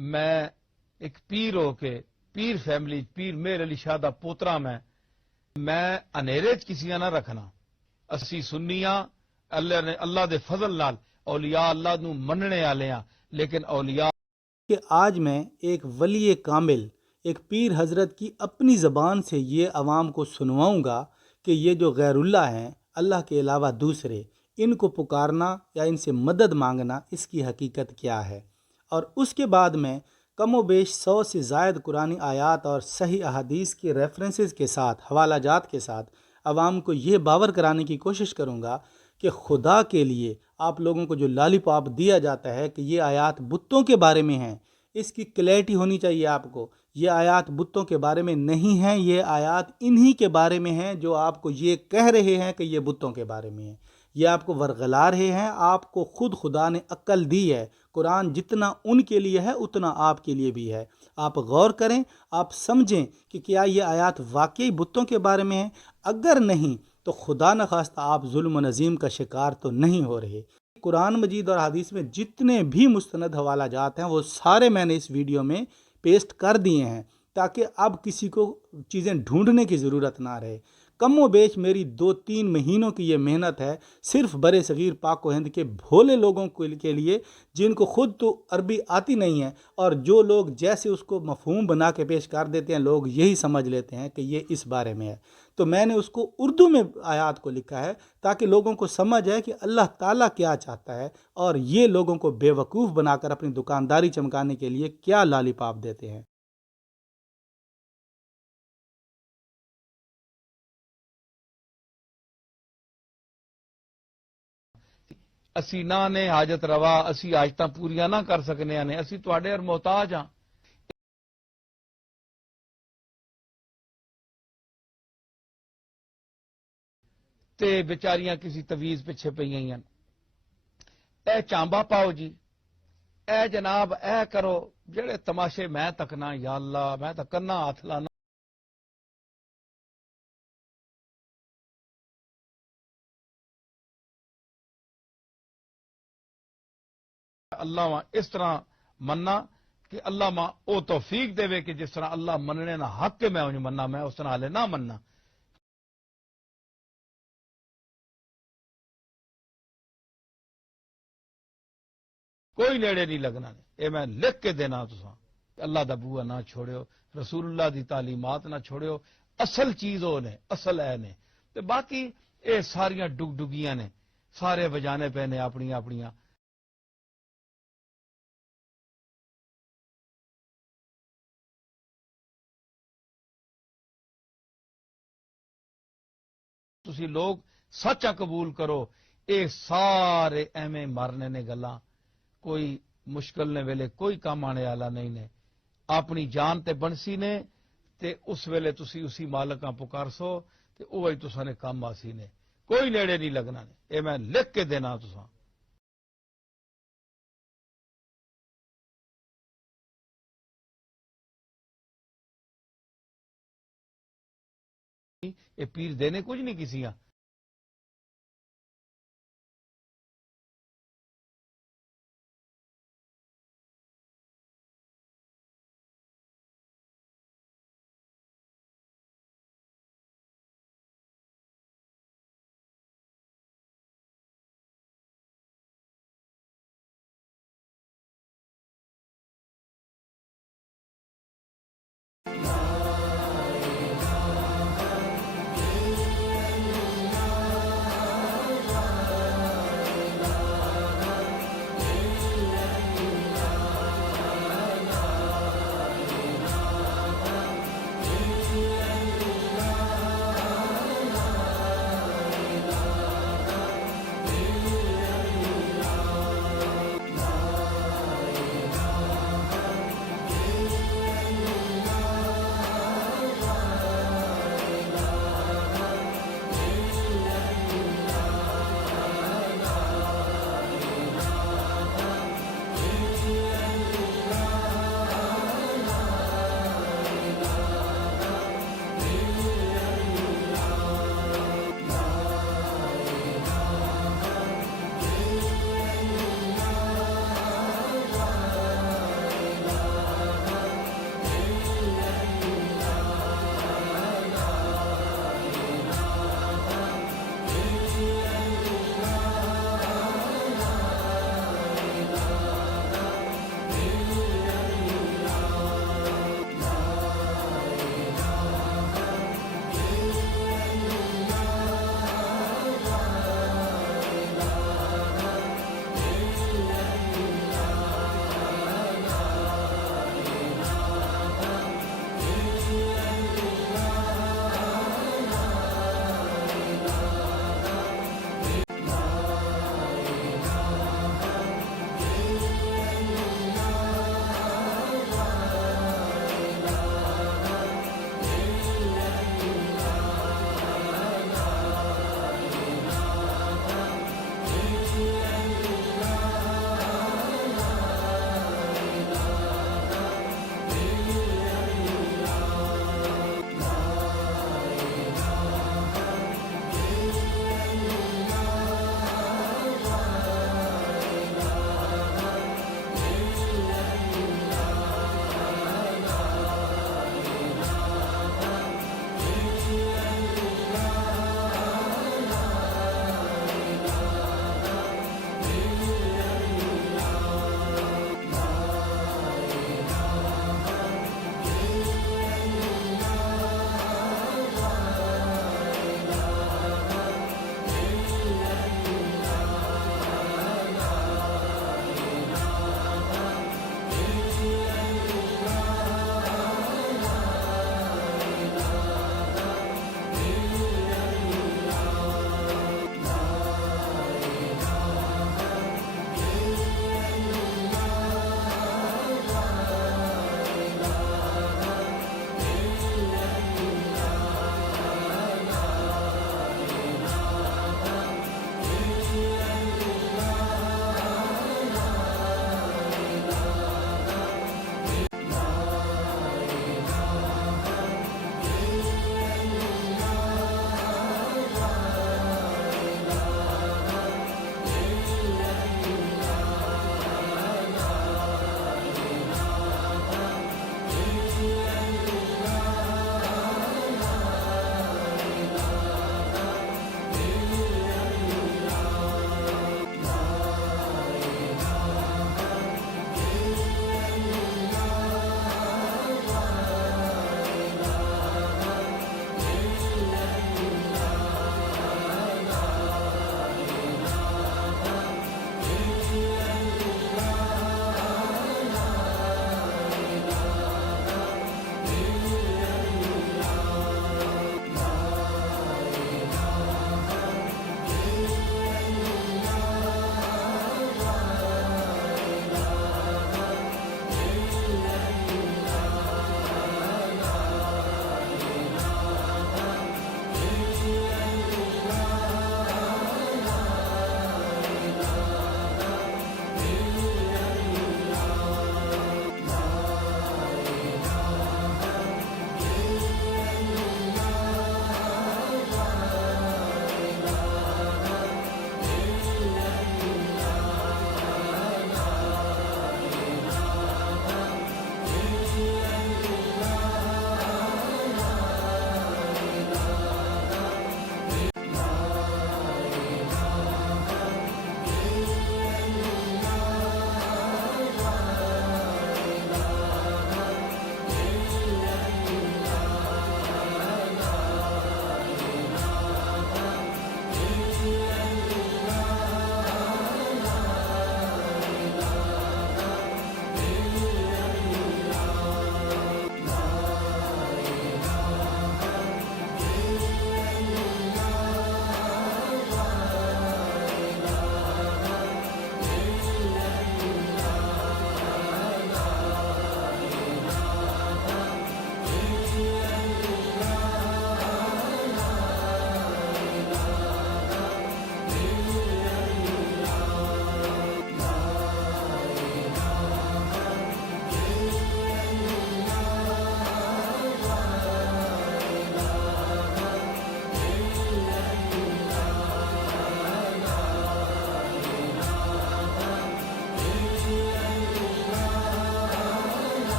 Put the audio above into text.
मैं एक पीर होके पीर फैमिली पीर मेर अली शाह दा पोतरा मैं अनेरे च किसी ना रखना। असी सुन्नियां अल्लाह दे फजल नाल औलिया अल्लाह नू मनने वाले हां, लेकिन औलिया कि आज मैं एक वली कामिल एक पीर हजरत की अपनी ज़बान से ये अवाम को सुनवाऊंगा कि ये जो गैरुल्लाह हैं, अल्लाह के अलावा दूसरे, इनको पुकारना या इनसे मदद मांगना इसकी हकीकत क्या है। और उसके बाद मैं कमो बेश 100 से ज़ायद कुरानी आयात और सही अहादीस के रेफरेंसेस के साथ, हवालाजात के साथ अवाम को ये बावर कराने की कोशिश करूँगा कि खुदा के लिए आप लोगों को जो लॉलीपॉप दिया जाता है कि ये आयात बुतों के बारे में हैं, इसकी क्लैरिटी होनी चाहिए आपको। ये आयात बुतों के बारे में नहीं है, ये आयात इन्हीं के बारे में हैं जो आपको ये कह रहे हैं कि ये बुतों के बारे में है। ये आपको वर्गला रहे हैं। आपको खुद खुदा ने अक्ल दी है। कुरान जितना उनके लिए है उतना आपके लिए भी है। आप गौर करें, आप समझें कि क्या ये आयात वाकई बुतों के बारे में है। अगर नहीं तो खुदा न खास्ता आप जुल्म नज़ीम का शिकार तो नहीं हो रहे। कुरान मजीद और हदीस में जितने भी मुस्तनद हवाला जात हैं वो सारे मैंने इस वीडियो में पेस्ट कर दिए हैं, ताकि अब किसी को चीज़ें ढूंढने की ज़रूरत ना रहे। कमो बेश मेरी 2-3 महीनों की ये मेहनत है सिर्फ बरे सगीर पाक हिंद के भोले लोगों के लिए, जिनको खुद तो अरबी आती नहीं है, और जो लोग जैसे उसको मफहूम बना के पेश कर देते हैं, लोग यही समझ लेते हैं कि ये इस बारे में है। तो मैंने उसको उर्दू में आयात को लिखा है ताकि लोगों को समझ आए कि अल्लाह ताला क्या चाहता है, और ये लोगों को बेवकूफ़ बनाकर अपनी दुकानदारी चमकाने के लिए क्या लॉलीपॉप देते हैं। असी ना ने हाजत रवा असी हाजतां पूरियां ना कर सकने ने, असी तुहाडे और मोहताज हां। ते बेचारियां किसी तवीज पिछे पईयां हैं। ए चांबा पाओ जी, ए जनाब ए करो, जेड़े तमाशे मैं तकना, या अल्लाह मैं तो कन्ना हाथ लाना। अल्लाह वा इस तरह मन्ना कि अल्लाह मां ओ तौफीक देवे कि जिस तरह अल्लाह मनने ना हक के मैं उन्हें मन्ना, मैं उस तरह हाले ना मन्ना। कोई नेड़े नहीं लगना ने, ये मैं लिख के देना तुसा। अल्लाह दा बूआ ना छोड़ियो, रसूलुल्लाह दी तालीमात ना छोड़ियो। असल चीज हो ने, असल है ने, ते बाकी ये सारियां डुगडुगियां ने, सारे बजाने पे ने अपनियां अपनियां। तुसी लोग सच्चा कबूल करो। ये सारे एवें मरने ने गल्लां, कोई मुश्किल ने वेले कोई काम आने वाला नहीं ने। अपनी जान ते बनसी ने, ते उस वेले तुसी उसी मालकां पुकारसो ते वही तुसा ने काम आसी ने। कोई नेड़े नहीं लगना ने, ये मैं लिख के देना तुसा। ये पीर देने कुछ नहीं किसियां,